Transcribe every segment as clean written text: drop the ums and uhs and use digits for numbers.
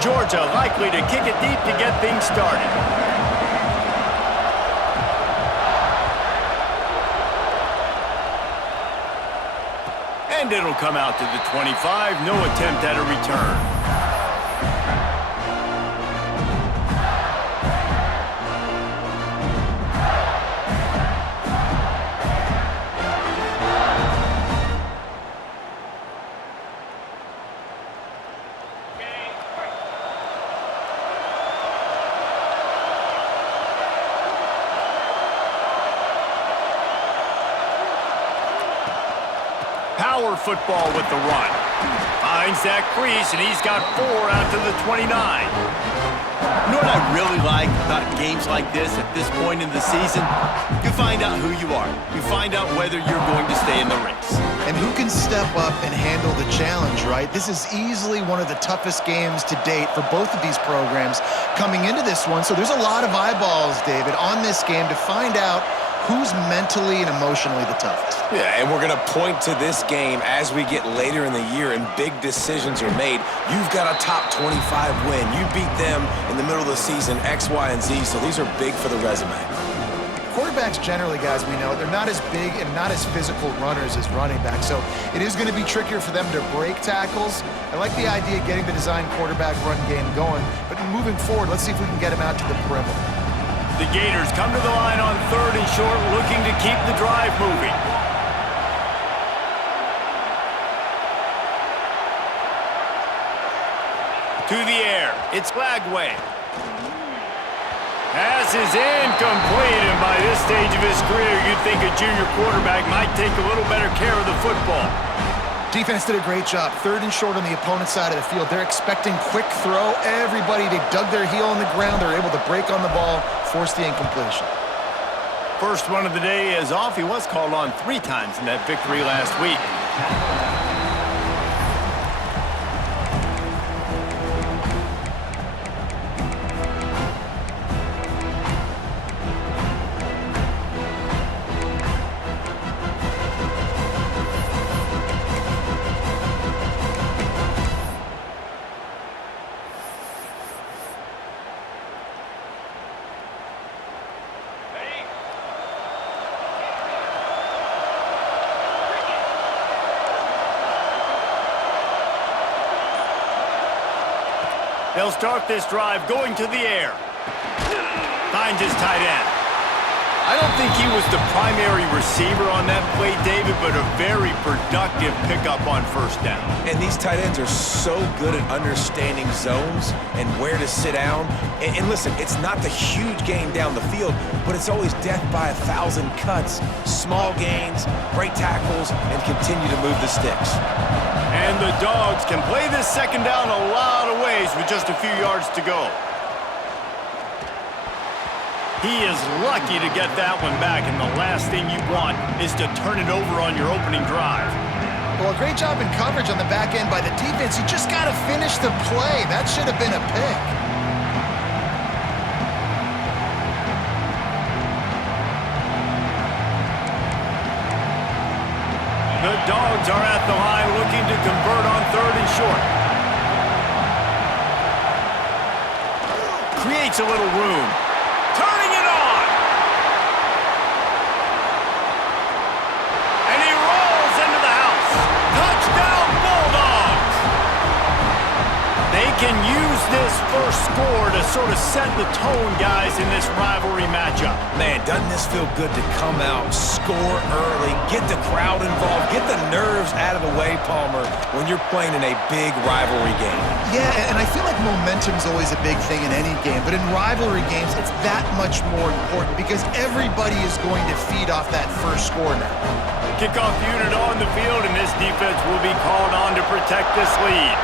Georgia likely to kick it deep to get things started. And it'll come out to the 25. No attempt at a return. Power football with the run. Finds that crease, and he's got 4 out to the 29. You know what I really like about games like this at this point in the season? You find out who you are. You find out whether you're going to stay in the race. And who can step up and handle the challenge, right? This is easily one of the toughest games to date for both of these programs coming into this one. So there's a lot of eyeballs, David, on this game to find out who's mentally and emotionally the toughest. Yeah, and we're going to point to this game as we get later in the year and big decisions are made. You've got a top 25 win. You beat them in the middle of the season, X, Y, and Z, so these are big for the resume. Quarterbacks generally, guys, we know, they're not as big and not as physical runners as running backs, so it is going to be trickier for them to break tackles. I like the idea of getting the design quarterback run game going, but moving forward, let's see if we can get him out to the perimeter. The Gators come to the line on 3rd and short, looking to keep the drive moving. To the air, it's Flagway. Pass is incomplete, and by this stage of his career, you'd think a junior quarterback might take a little better care of the football. Defense did a great job. 3rd and short on the opponent's side of the field. They're expecting quick throw. Everybody, they dug their heel on the ground. They're able to break on the ball, force the incompletion. First one of the day is off. He was called on 3 times in that victory last week. They'll start this drive going to the air. Finds his tight end. I don't think he was the primary receiver on that play, David, but a very productive pickup on 1st down. And these tight ends are so good at understanding zones and where to sit down. And listen, it's not the huge gain down the field, but it's always death by 1,000 cuts, small gains, break tackles, and continue to move the sticks. And the Dogs can play this 2nd down a lot of ways with just a few yards to go. He is lucky to get that one back, and the last thing you want is to turn it over on your opening drive. Well, a great job in coverage on the back end by the defense. You just got to finish the play. That should have been a pick. The Dogs are at the line looking to convert on 3rd and short. Creates a little room. Turning it on! And he rolls into the house. Touchdown, Bulldogs! They can use this first score to sort of set the tone, guys, in this rivalry matchup. Man, doesn't this feel good to come out, score early, get the crowd involved, get the nerves out of the way, Palmer, when you're playing in a big rivalry game? Yeah, and I feel like momentum's always a big thing in any game, but in rivalry games, it's that much more important because everybody is going to feed off that first score now. Kickoff unit on the field, and this defense will be called on to protect this lead.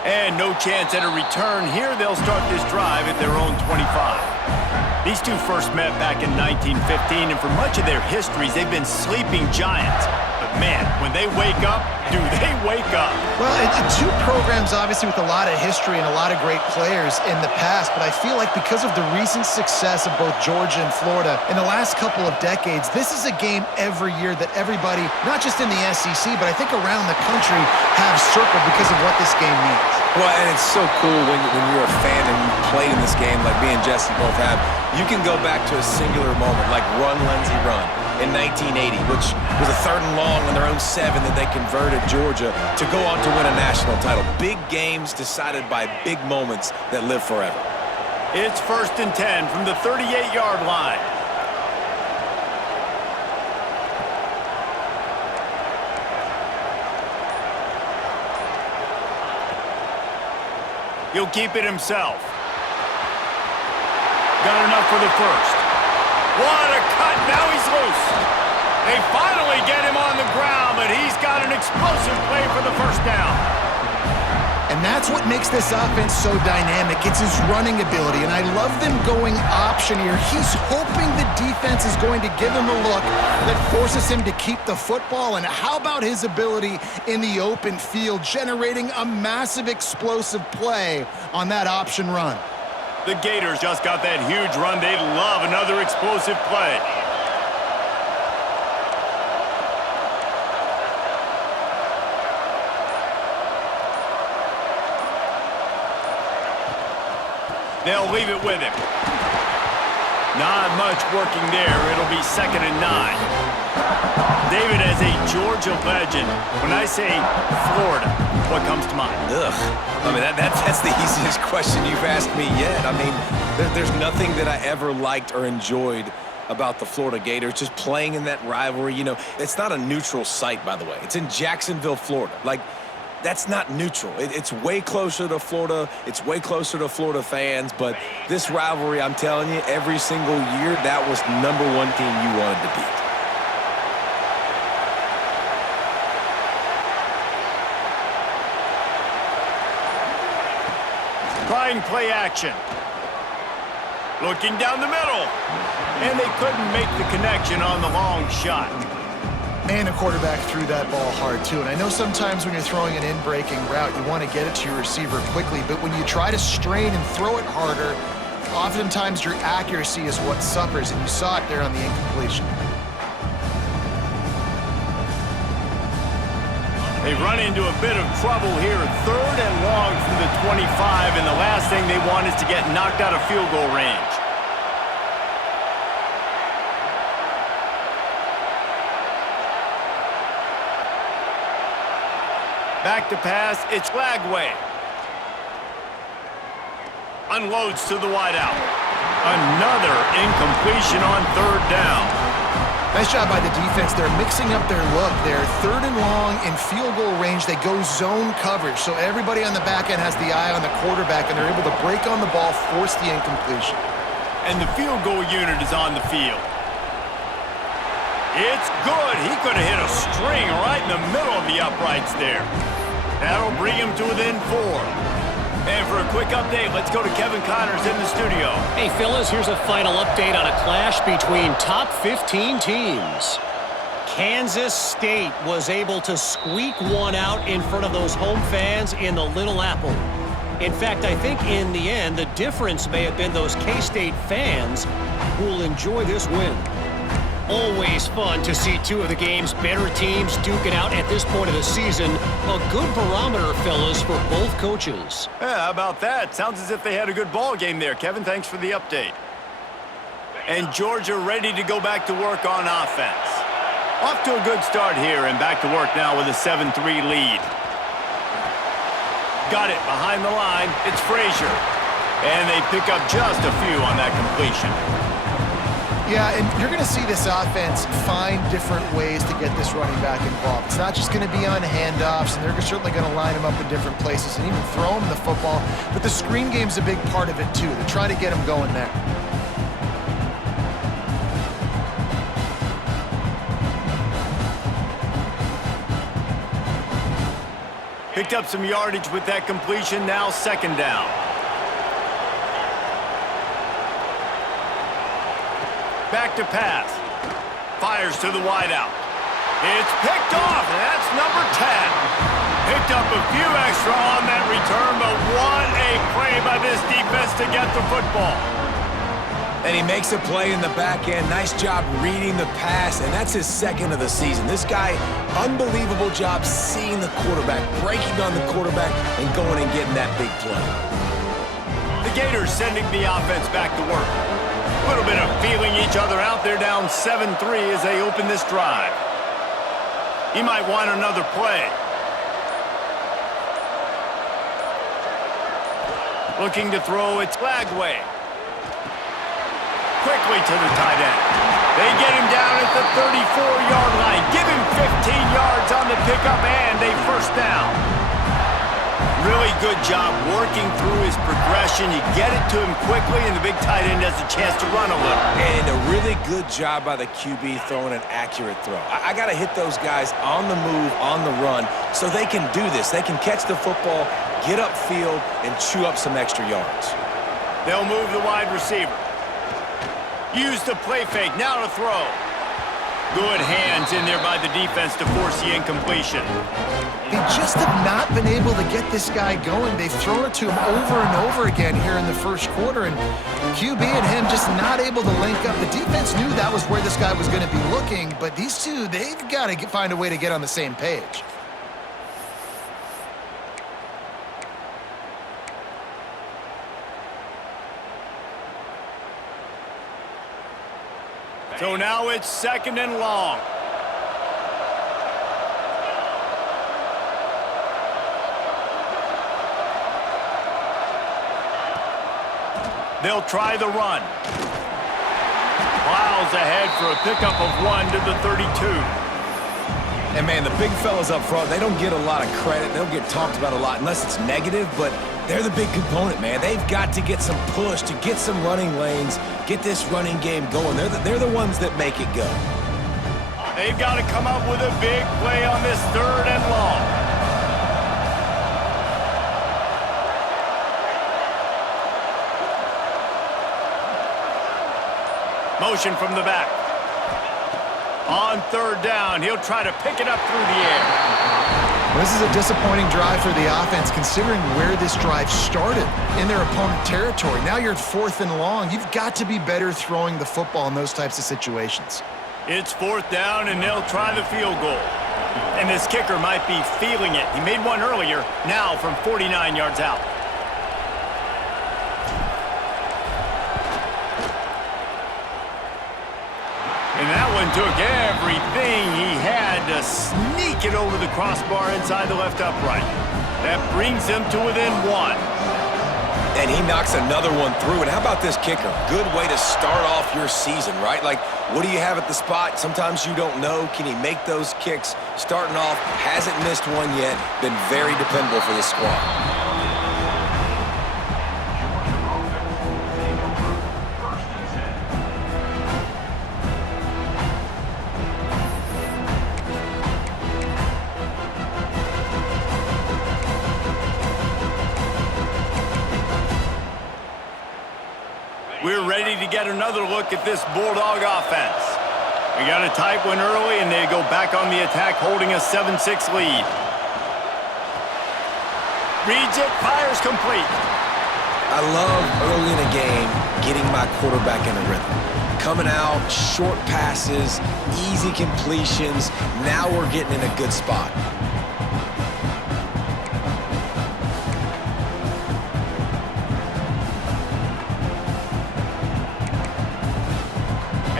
And no chance at a return here. They'll start this drive at their own 25. These two first met back in 1915, and for much of their histories, they've been sleeping giants. But man, when they wake up, do they wake up? Well, two programs obviously with a lot of history and a lot of great players in the past, but I feel like because of the recent success of both Georgia and Florida in the last couple of decades, this is a game every year that everybody, not just in the SEC, but I think around the country, have circled because of what this game means. Well, and it's so cool when you're a fan and you played in this game like me and Jesse both have. You can go back to a singular moment like Run, Lindsey, Run in 1980, which was a 3rd and long on their own 7 that they converted Georgia to go on to win a national title. Big games decided by big moments that live forever. It's 1st and 10 from the 38-yard line. He'll keep it himself. Got enough for the first. What a cut. Now he's loose. They finally get him on the ground, but he's got an explosive play for the first down. And that's what makes this offense so dynamic. It's his running ability, and I love them going option here. He's hoping the defense is going to give him a look that forces him to keep the football. And how about his ability in the open field, generating a massive explosive play on that option run? The Gators just got that huge run. They'd love another explosive play. They'll leave it with him. Not much working there. It'll be 2nd and 9. David, as a Georgia legend, when I say Florida, what comes to mind? Ugh. I mean, that's the easiest question you've asked me yet. I mean, there's nothing that I ever liked or enjoyed about the Florida Gators, just playing in that rivalry. You know, it's not a neutral site, by the way. It's in Jacksonville, Florida. Like, that's not neutral. It's way closer to Florida. It's way closer to Florida fans. But this rivalry, I'm telling you, every single year, that was #1 team you wanted to beat. Trying play action. Looking down the middle. And they couldn't make the connection on the long shot. And a quarterback threw that ball hard, too. And I know sometimes when you're throwing an in-breaking route, you want to get it to your receiver quickly. But when you try to strain and throw it harder, oftentimes your accuracy is what suffers. And you saw it there on the incompletion. They run into a bit of trouble here. 3rd and long from the 25. And the last thing they want is to get knocked out of field goal range. Back to pass, it's Lagway. Unloads to the wideout. Another incompletion on 3rd down. Nice job by the defense. They're mixing up their look. They're 3rd and long in field goal range. They go zone coverage, so everybody on the back end has the eye on the quarterback, and they're able to break on the ball, force the incompletion. And the field goal unit is on the field. It's good. He could have hit a string right in the middle of the uprights there. That'll bring him to within 4. And for a quick update, let's go to Kevin Connors in the studio. Hey, fellas, here's a final update on a clash between top 15 teams. Kansas State was able to squeak one out in front of those home fans in the Little Apple. In fact, I think in the end, the difference may have been those K-State fans who will enjoy this win. Always fun to see two of the game's better teams duke it out at this point of the season. A good barometer, fellas, for both coaches. Yeah, how about that? Sounds as if they had a good ball game there. Kevin, thanks for the update. And Georgia ready to go back to work on offense. Off to a good start here and back to work now with a 7-3 lead. Got it behind the line. It's Frazier. And they pick up just a few on that completion. Yeah, and you're going to see this offense find different ways to get this running back involved. It's not just going to be on handoffs, and they're certainly going to line him up in different places and even throw him the football. But the screen game's a big part of it, too. They're trying to get him going there. Picked up some yardage with that completion. Now 2nd down. Back to pass. Fires to the wideout. It's picked off, and that's number 10. Picked up a few extra on that return, but what a play by this defense to get the football. And he makes a play in the back end. Nice job reading the pass, and that's his second of the season. This guy, unbelievable job seeing the quarterback, breaking on the quarterback, and going and getting that big play. The Gators sending the offense back to work. A little bit of feeling each other out. They're down 7-3 as they open this drive. He might want another play. Looking to throw, it's Lagway. Quickly to the tight end. They get him down at the 34-yard line. Give him 15 yards on the pickup and a first down. Really good job working through his progression. You get it to him quickly, and the big tight end has a chance to run a little. And a really good job by the QB throwing an accurate throw. I got to hit those guys on the move, on the run, so they can do this. They can catch the football, get upfield, and chew up some extra yards. They'll move the wide receiver. Use the play fake, now to throw. Good hands in there by the defense to force the incompletion. They just have not been able to get this guy going. They've thrown it to him over and over again here in the first quarter, and QB and him just not able to link up. The defense knew that was where this guy was going to be looking, but these two, they've got to find a way to get on the same page. So now it's second and long. They'll try the run. Plows ahead for a pickup of 1 to the 32. And, man, the big fellas up front, they don't get a lot of credit. They don't get talked about a lot unless it's negative, but they're the big component, man. They've got to get some push, to get some running lanes, get this running game going. They're the ones that make it go. They've got to come up with a big play on this third and long. Motion from the back. On third down, he'll try to pick it up through the air. This is a disappointing drive for the offense, considering where this drive started in their opponent territory. Now you're at 4th and long. You've got to be better throwing the football in those types of situations. It's 4th down, and they'll try the field goal. And this kicker might be feeling it. He made one earlier, now from 49 yards out. And that one took everything he had to sneak it over the crossbar inside the left upright. That brings him to within 1. And he knocks another one through. And how about this kicker? Good way to start off your season, right? Like, what do you have at the spot? Sometimes you don't know. Can he make those kicks? Starting off, hasn't missed one yet. Been very dependable for this squad. We're ready to get another look at this Bulldog offense. We got a tight one early, and they go back on the attack, holding a 7-6 lead. Reads it, fires complete. I love early in a game getting my quarterback in a rhythm. Coming out, short passes, easy completions. Now we're getting in a good spot.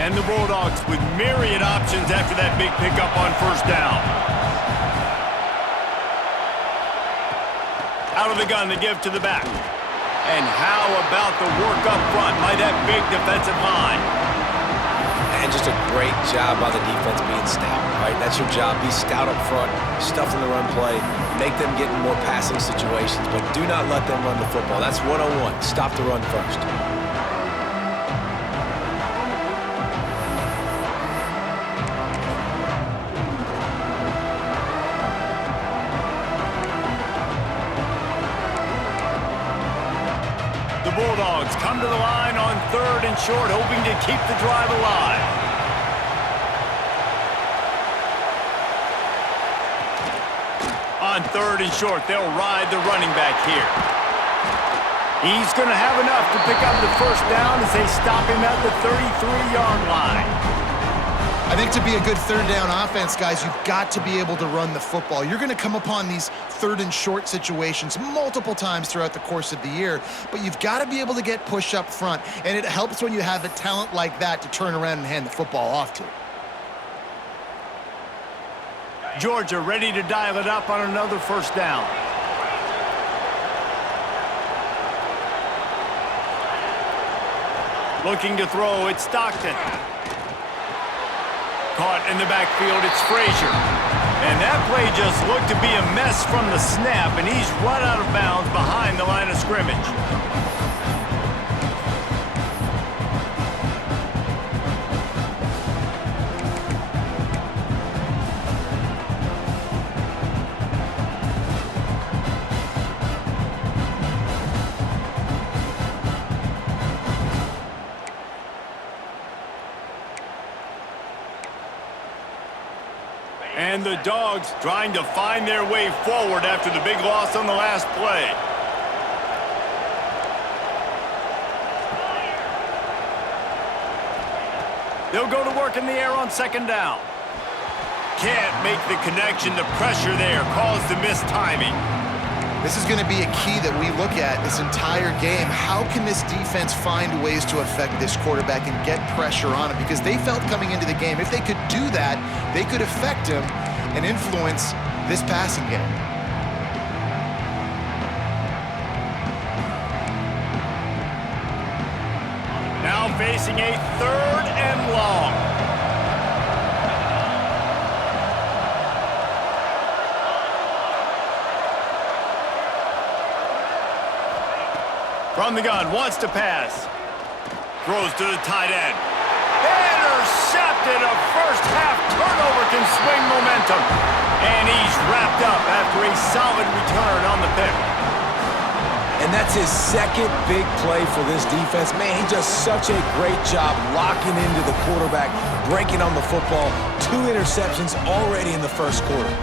And the Bulldogs with myriad options after that big pickup on first down. Out of the gun, they give to the back. And how about the work up front by that big defensive line? And just a great job by the defense being stout, right? That's your job. Be stout up front, stuff in the run play, make them get in more passing situations, but do not let them run the football. That's 101. Stop the run first. The Bulldogs come to the line on third and short, hoping to keep the drive alive. On 3rd and short, they'll ride the running back here. He's going to have enough to pick up the first down as they stop him at the 33-yard line. I think to be a good 3rd down offense, guys, you've got to be able to run the football. You're going to come upon these 3rd and short situations multiple times throughout the course of the year, but you've got to be able to get push up front, and it helps when you have a talent like that to turn around and hand the football off to. Georgia ready to dial it up on another first down. Looking to throw, it's Stockton. Caught in the backfield, it's Frazier. And that play just looked to be a mess from the snap, and he's run out of bounds behind the line of scrimmage. And the Dogs trying to find their way forward after the big loss on the last play. They'll go to work in the air on 2nd down. Can't make the connection. The pressure there caused the missed timing. This is going to be a key that we look at this entire game. How can this defense find ways to affect this quarterback and get pressure on him? Because they felt coming into the game, if they could do that, they could affect him and influence this passing game. Now facing a 3rd and long. From the gun, wants to pass. Throws to the tight end. Intercepted. A first-half turnover can swing momentum. And he's wrapped up after a solid return on the pick. And that's his 2nd big play for this defense. Man, he does such a great job locking into the quarterback, breaking on the football. 2 interceptions already in the 1st quarter.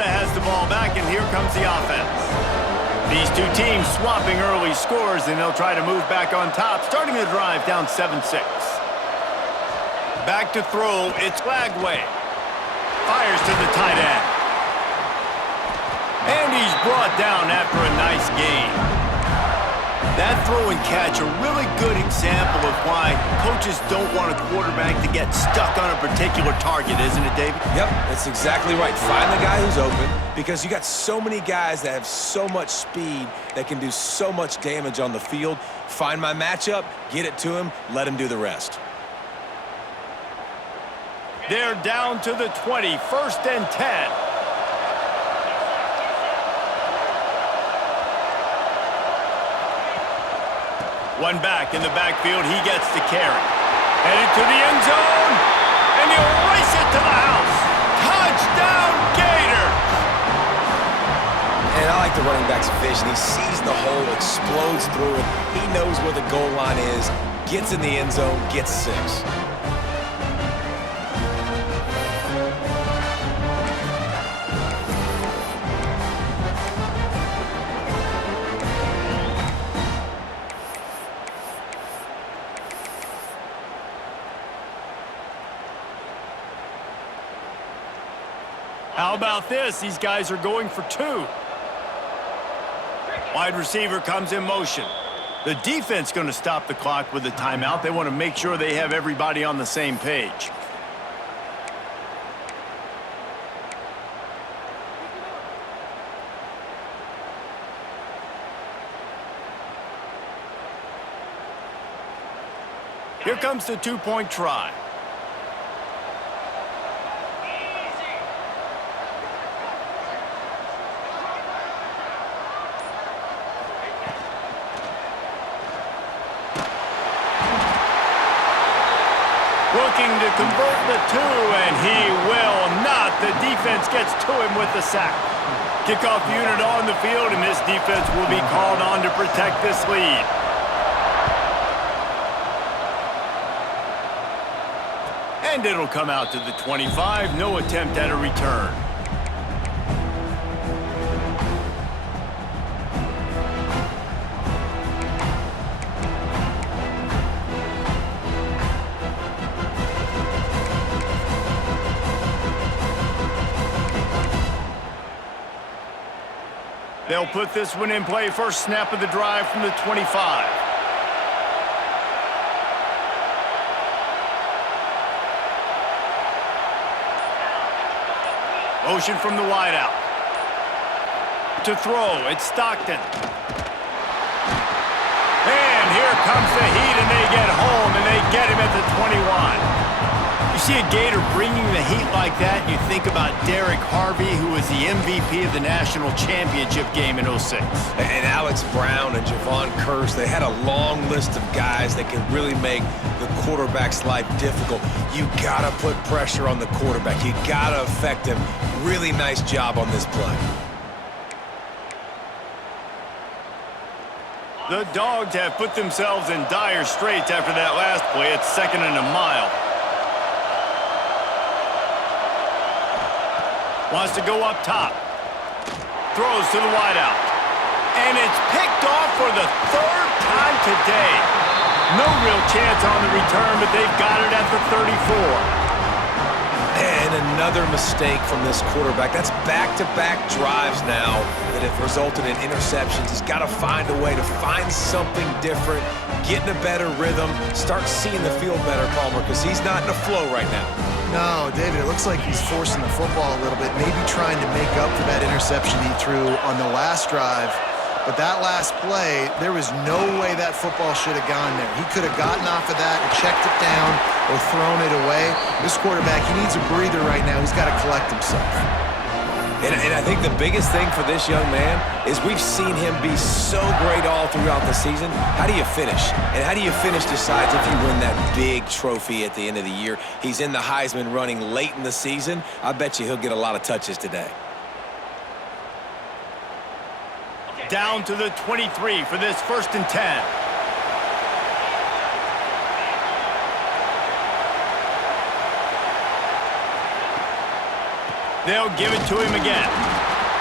Has the ball back, and here comes the offense. These two teams swapping early scores, and they'll try to move back on top, starting the drive down 7-6. Back to throw, it's Lagway. Fires to the tight end. And he's brought down after a nice gain. That throw and catch, a really good example of why coaches don't want a quarterback to get stuck on a particular target, isn't it, David? Yep, that's exactly right. Find the guy who's open, because you got so many guys that have so much speed that can do so much damage on the field. Find my matchup, get it to him, let him do the rest. They're down to the 20, 1st and 10. One back in the backfield, he gets the carry. Headed to the end zone, and he'll race it to the house. Touchdown, Gators! And I like the running back's vision. He sees the hole, explodes through it. He knows where the goal line is, gets in the end zone, gets 6. How about this? These guys are going for 2. Wide receiver comes in motion. The defense going to stop the clock with a timeout. They want to make sure they have everybody on the same page. Here comes the 2-point try. Looking to convert the 2, and he will not. The defense gets to him with the sack. Kickoff unit on the field, and this defense will be called on to protect this lead. And it'll come out to the 25. No attempt at a return. They'll put this one in play. First snap of the drive from the 25. Motion from the wideout. To throw, it's Stockton. And here comes the heat, and they get home, and they get him at the 21. You see a Gator bringing the heat like that, you think about Derek Harvey, who was the MVP of the national championship game in '06. And Alex Brown and Javon Curse, they had a long list of guys that can really make the quarterback's life difficult. You gotta put pressure on the quarterback. You gotta affect him. Really nice job on this play. The Dogs have put themselves in dire straits after that last play. It's 2nd and a mile. Wants to go up top. Throws to the wideout. And it's picked off for the 3rd time today. No real chance on the return, but they've got it at the 34. And another mistake from this quarterback. That's back-to-back drives now that have resulted in interceptions. He's got to find a way to find something different, get in a better rhythm, start seeing the field better, Palmer, because he's not in a flow right now. No, David, it looks like he's forcing the football a little bit, maybe trying to make up for that interception he threw on the last drive. But that last play, there was no way that football should have gone there. He could have gotten off of that and checked it down or thrown it away. This quarterback, he needs a breather right now. He's got to collect himself. And I think the biggest thing for this young man is we've seen him be so great all throughout the season. How do you finish? And how do you finish decides if you win that big trophy at the end of the year. He's in the Heisman running late in the season. I bet you he'll get a lot of touches today. Down to the 23 for this 1st and 10. They'll give it to him again.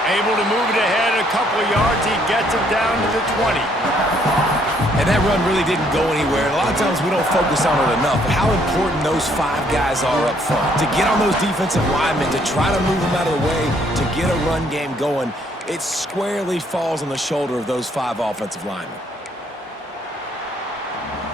Able to move it ahead a couple of yards. He gets it down to the 20. And that run really didn't go anywhere. And a lot of times we don't focus on it enough, but how important those 5 guys are up front. To get on those defensive linemen, to try to move them out of the way, to get a run game going, it squarely falls on the shoulder of those 5 offensive linemen.